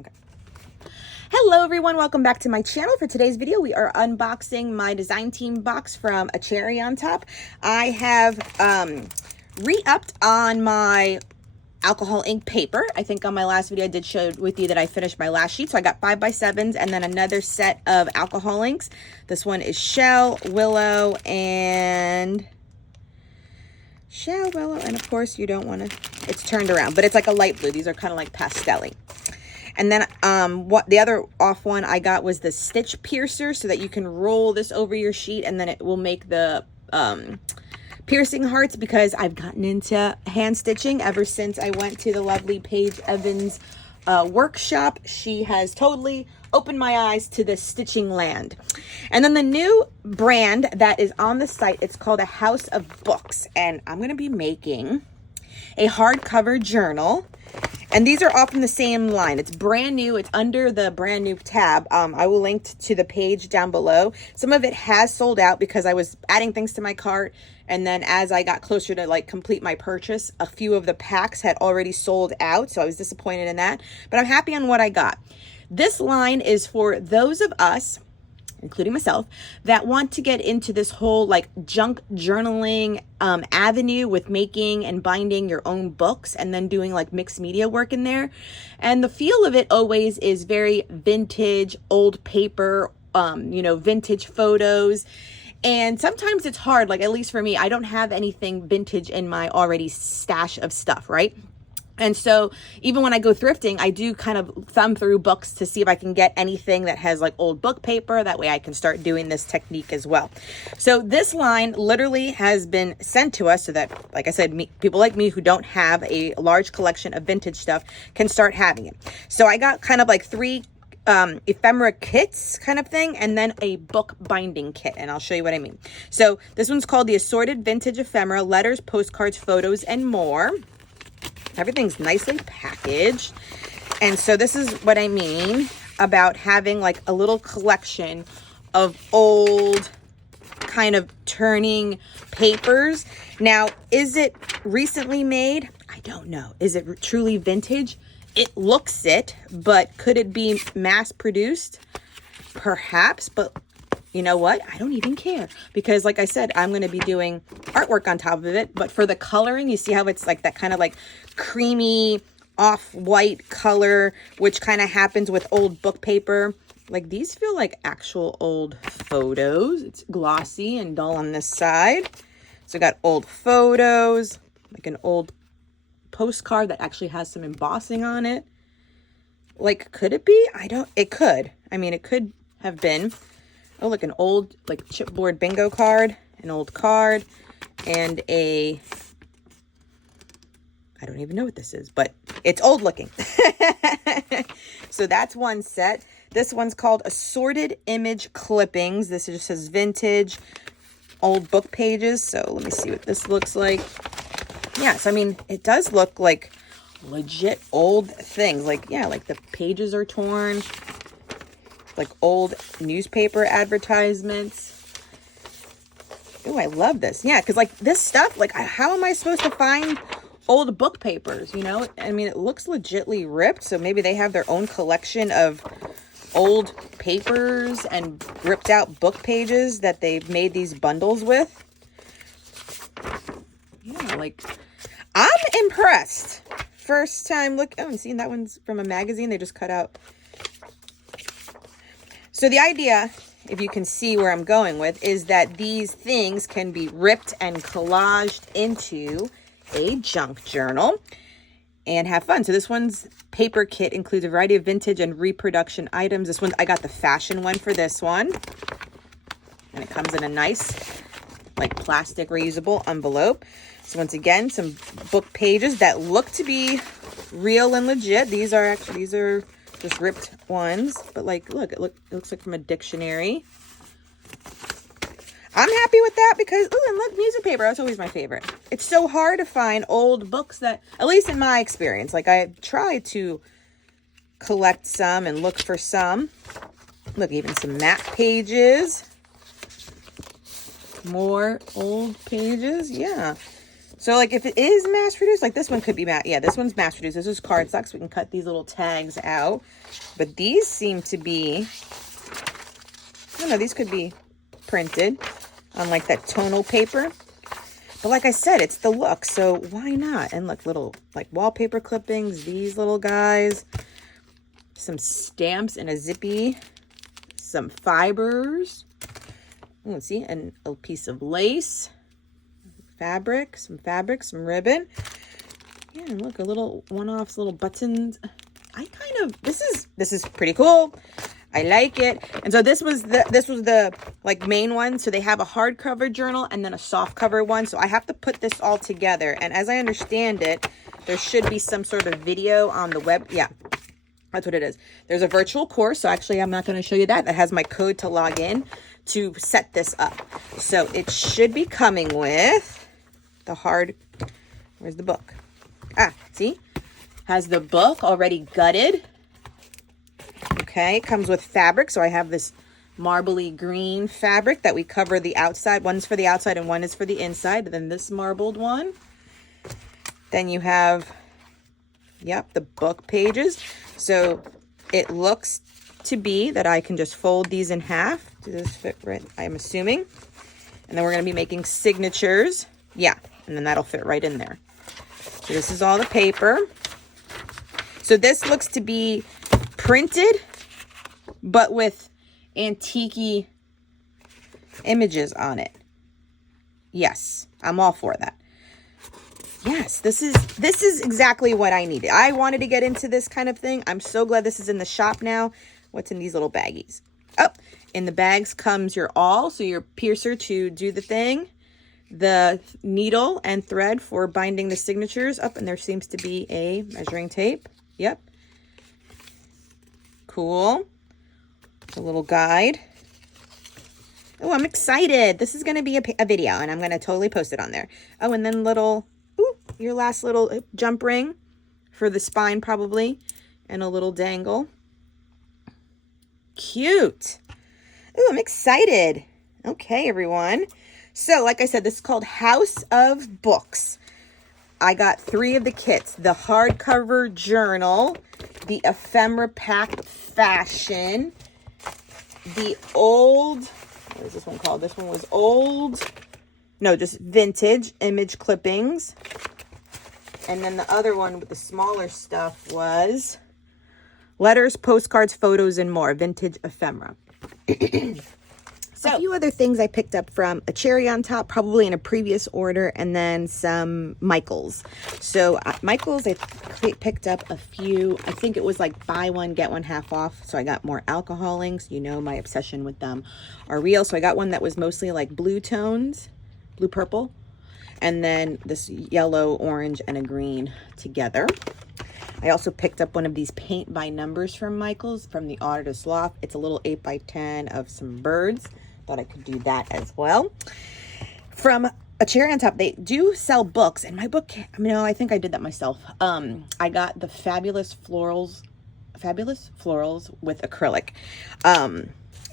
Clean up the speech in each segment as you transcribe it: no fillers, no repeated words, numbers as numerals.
Okay. Hello everyone, welcome back to my channel. For today's video, we are unboxing my design team box from A Cherry on Top. I have re-upped on my alcohol ink paper. I think on my last video I did show with you that I finished my last sheet. So I got 5x7s and then another set of alcohol inks. This one is Shell, Willow, and of course you don't want to, it's turned around, but it's like a light blue. These are kind of like pastel-y. And then what the other off one I got was the stitch piercer, so that you can roll this over your sheet and then it will make the piercing hearts, because I've gotten into hand stitching ever since I went to the lovely Paige Evans workshop. She has totally opened my eyes to the stitching land. And then the new brand that is on the site, it's called A House of Books, and I'm going to be making a hardcover journal. And these are all from the same line. It's brand new. It's under the brand new tab. I will link to the page down below. Some of it has sold out because I was adding things to my cart. And then as I got closer to like complete my purchase, a few of the packs had already sold out. So I was disappointed in that. But I'm happy on what I got. This line is for those of us, including myself, that want to get into this whole like junk journaling avenue with making and binding your own books and then doing like mixed media work in there. And the feel of it always is very vintage, old paper, vintage photos. And sometimes it's hard, like at least for me, I don't have anything vintage in my already stash of stuff, right? And so even when I go thrifting, I do kind of thumb through books to see if I can get anything that has like old book paper. That way I can start doing this technique as well. So this line literally has been sent to us so that, like I said, people like me who don't have a large collection of vintage stuff can start having it. So I got kind of like 3 ephemera kits kind of thing, and then a book binding kit, and I'll show you what I mean. So this one's called the Assorted Vintage Ephemera, Letters, Postcards, Photos, and More. Everything's nicely packaged. And so this is what I mean about having like a little collection of old kind of turning papers. Now, is it recently made? I don't know. Is it truly vintage? It looks it, but could it be mass produced? Perhaps, but you know what? I don't even care, because like I said, I'm going to be doing artwork on top of it. But for the coloring, you see how it's like that kind of like creamy off-white color, which kind of happens with old book paper. Like these feel like actual old photos. It's glossy and dull on this side. So I got old photos, like an old postcard that actually has some embossing on it. Like, could it be? It could. I mean, it could have been. Oh, look, an old like chipboard bingo card, an old card, and I don't even know what this is, but it's old looking. So that's one set. This one's called Assorted Image Clippings. This just says vintage old book pages. So let me see what this looks like. Yes, I mean, it does look like legit old things. Like, yeah, like the pages are torn. Like old newspaper advertisements. Oh, I love this. Yeah, because like this stuff, like how am I supposed to find old book papers, you know? I mean, it looks legitly ripped, so maybe they have their own collection of old papers and ripped out book pages that they've made these bundles with. Yeah, like I'm impressed. First time look. Oh, and see, that one's from a magazine they just cut out. So the idea, if you can see where I'm going with, is that these things can be ripped and collaged into a junk journal and have fun. So this one's paper kit includes a variety of vintage and reproduction items. This one, I got the fashion one for this one. And it comes in a nice, like plastic reusable envelope. So once again, some book pages that look to be real and legit. These are just ripped ones, but like, look, it looks like from a dictionary. I'm happy with that because, ooh, and look, music paper. That's always my favorite. It's so hard to find old books that, at least in my experience, like I tried to collect some and look for some. Look, even some MAC pages. More old pages. Yeah. So like if it is mass produced, like this one could be yeah, this one's mass produced. This is cardstock, so we can cut these little tags out. But these seem to be, I don't know, these could be printed on like that tonal paper. But like I said, it's the look, so why not? And look, little like wallpaper clippings, these little guys, some stamps in a zippy, some fibers. Let's see, and a piece of lace. Fabric, some ribbon. Yeah, and look, a little one-offs, little buttons. This is pretty cool. I like it. And so this was the like main one. So they have a hardcover journal and then a soft cover one. So I have to put this all together. And as I understand it, there should be some sort of video on the web. Yeah, that's what it is. There's a virtual course. So actually, I'm not going to show you that. That has my code to log in to set this up. So it should be coming with the where's the book? See, has the book already gutted. Okay, comes with fabric. So I have this marbly green fabric that we cover the outside. One's for the outside and one is for the inside. And then this marbled one. Then you have, yep, the book pages. So it looks to be that I can just fold these in half. Does this fit right? I'm assuming. And then we're going to be making signatures. Yeah, and then that'll fit right in there. So this is all the paper. So this looks to be printed, but with antique-y images on it. Yes, I'm all for that. Yes, this is exactly what I needed. I wanted to get into this kind of thing. I'm so glad this is in the shop now. What's in these little baggies? Oh, in the bags comes your awl, so your piercer to do the thing, the needle and thread for binding the signatures up, and there seems to be a measuring tape. Yep. Cool. A little guide. Oh, I'm excited. This is going to be a video, and I'm going to totally post it on there. Oh, and then your last little jump ring for the spine probably, and a little dangle. Cute. Oh, I'm excited. Okay, everyone. So, like I said, this is called House of Books. I got 3 of the kits. The hardcover journal, the ephemera pack fashion, the old, what is this one called? This one was old, no, just vintage image clippings. And then the other one with the smaller stuff was letters, postcards, photos, and more, vintage ephemera. So a few other things I picked up from a cherry on top, probably in a previous order, and then some Michaels. So Michaels, I picked up a few. I think it was like buy one, get one half off. So I got more alcohol inks. You know my obsession with them are real. So I got one that was mostly like blue tones, blue purple, and then this yellow, orange, and a green together. I also picked up one of these paint by numbers from Michaels from the Auditor's Loft. It's a little 8x10 of some birds. Thought I could do that as well. From a cherry on top, they do sell books, and my book, I think I did that myself. I got the Fabulous Florals with acrylic.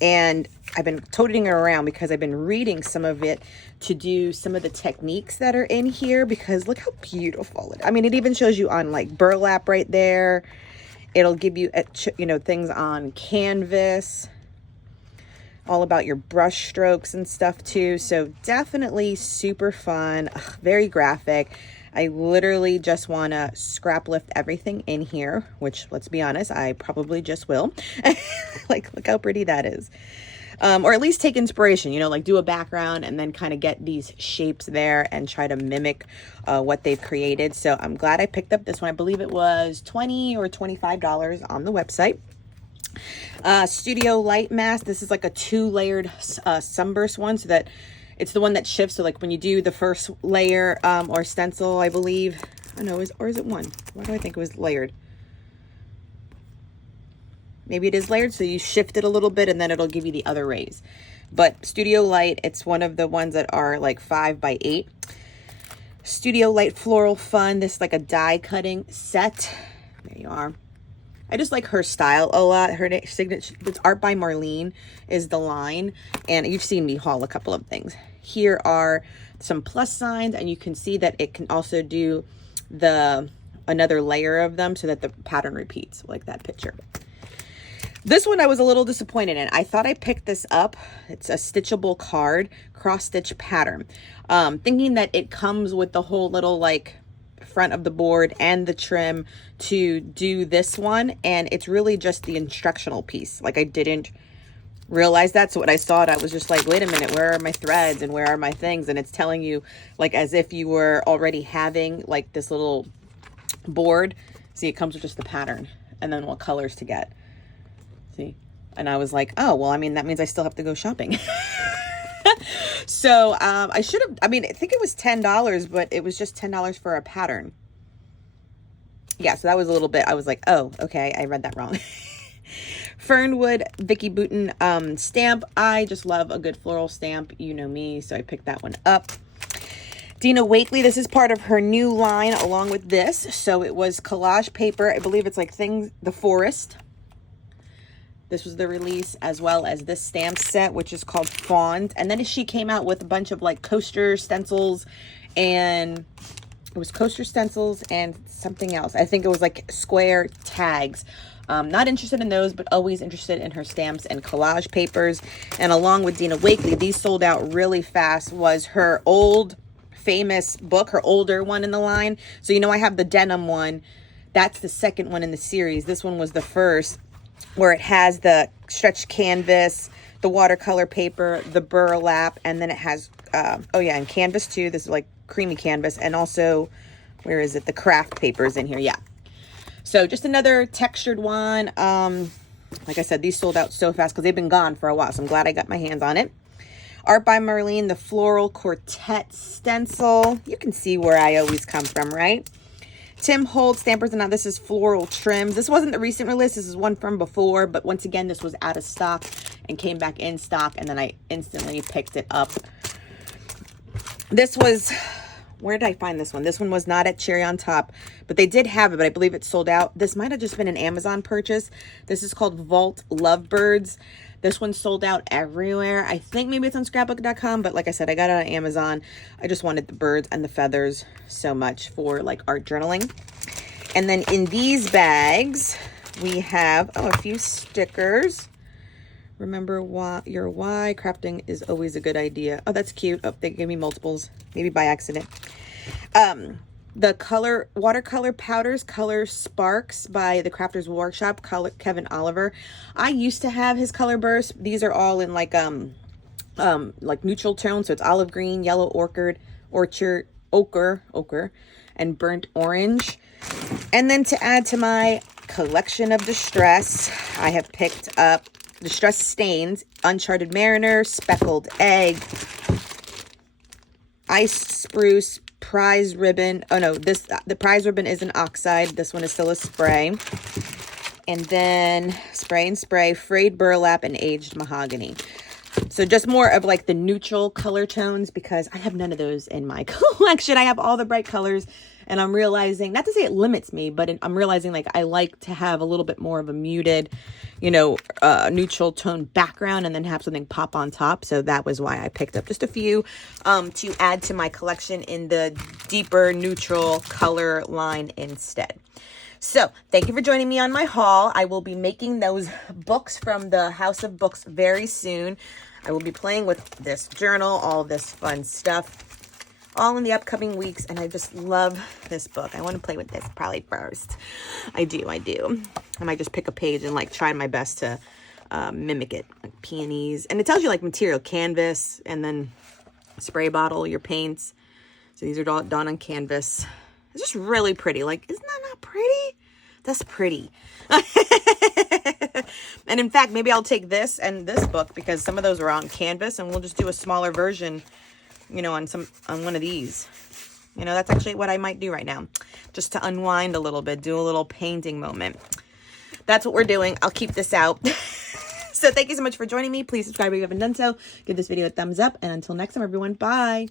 And I've been toting it around because I've been reading some of it to do some of the techniques that are in here, because look how beautiful it is. I mean, it even shows you on like burlap right there. It'll give you, things on canvas, all about your brush strokes and stuff too. So definitely super fun, very graphic. I literally just want to scrap lift everything in here, which, let's be honest, I probably just will. Like, look how pretty that is. Or at least take inspiration, like do a background and then kind of get these shapes there and try to mimic what they've created. So I'm glad I picked up this one. I believe it was $20 or $25 on the website. Studio Light Mask. This is like a 2-layered sunburst one, so that it's the one that shifts. So like when you do the first layer or stencil, I believe, or is it one? Why do I think it was layered? Maybe it is layered, so you shift it a little bit and then it'll give you the other rays. But Studio Light, it's one of the ones that are like 5x8. Studio Light Floral Fun. This is like a die cutting set. There you are. I just like her style a lot. Her signature, it's Art by Marlene is the line. And you've seen me haul a couple of things. Here are some plus signs, and you can see that it can also do another layer of them so that the pattern repeats, like that picture. This one I was a little disappointed in. I thought I picked this up. It's a stitchable card, cross stitch pattern. Thinking that it comes with the whole little like front of the board and the trim to do this one. And it's really just the instructional piece. Like I didn't realize that. So when I saw it, I was just like, wait a minute, where are my threads and where are my things? And it's telling you like as if you were already having like this little board. See, it comes with just the pattern and then what colors to get. See, and I was like, oh, well, I mean, that means I still have to go shopping. So I should have, I mean, I think it was $10, but it was just $10 for a pattern. Yeah, so that was a little bit, I was like, oh, okay, I read that wrong. Fernwood Vicky Bouton stamp. I just love a good floral stamp. You know me, so I picked that one up. Dina Wakley, this is part of her new line along with this. So it was collage paper. I believe it's like the forest. This was the release, as well as this stamp set, which is called Fond. And then she came out with a bunch of like coaster stencils, and it was coaster stencils and something else. I think it was like square tags. Not interested in those, but always interested in her stamps and collage papers. And along with Dina Wakley, these sold out really fast, was her old famous book, her older one in the line. So, you know, I have the denim one. That's the second one in the series. This one was the first, where it has the stretched canvas, the watercolor paper, the burlap, and then it has, oh yeah, and canvas too. This is like creamy canvas, and also, where is it? The craft papers in here, yeah. So just another textured one. Like I said, these sold out so fast because they've been gone for a while, so I'm glad I got my hands on it. Art by Marlene, the Floral Quartet stencil. You can see where I always come from, right? Tim Holt Stampers, and now this is floral trims. This wasn't the recent release. This is one from before, but once again, this was out of stock and came back in stock, and then I instantly picked it up. This was, where did I find this one? This one was not at Cherry on Top, but they did have it, but I believe it sold out. This might have just been an Amazon purchase. This is called Vault Lovebirds. This one sold out everywhere. I think maybe it's on scrapbook.com, but like I said, I got it on Amazon. I just wanted the birds and the feathers so much for like art journaling. And then in these bags, we have, a few stickers. Remember your why. Crafting is always a good idea. Oh, that's cute. Oh, they gave me multiples, maybe by accident. The watercolor powders, Color Sparks by the Crafters Workshop, Kevin Oliver. I used to have his color bursts. These are all in like neutral tones. So it's olive green, yellow orchid, ochre, and burnt orange. And then to add to my collection of distress, I have picked up Distress Stains, Uncharted Mariner, Speckled Egg, Ice Spruce, Prize Ribbon. Oh no, the Prize Ribbon is an oxide. This one is still a spray. And then Spray and Spray, Frayed Burlap, and Aged Mahogany. So just more of like the neutral color tones, because I have none of those in my collection. I have all the bright colors, and I'm realizing, not to say it limits me, but I'm realizing like I like to have a little bit more of a muted, neutral tone background, and then have something pop on top. So that was why I picked up just a few to add to my collection in the deeper neutral color line instead. So thank you for joining me on my haul. I will be making those books from the House of Books very soon. I will be playing with this journal, all this fun stuff, all in the upcoming weeks. And I just love this book. I want to play with this probably first. I do. I might just pick a page and like try my best to mimic it, like peonies. And it tells you like material, canvas, and then spray bottle, your paints. So these are all done on canvas. It's just really pretty. Like, isn't that not pretty? That's pretty. And in fact, maybe I'll take this and this book, because some of those are on canvas, and we'll just do a smaller version, on one of these. That's actually what I might do right now, just to unwind a little bit, do a little painting moment. That's what we're doing. I'll keep this out. So thank you so much for joining me. Please subscribe if you haven't done so. Give this video a thumbs up. And until next time, everyone, bye.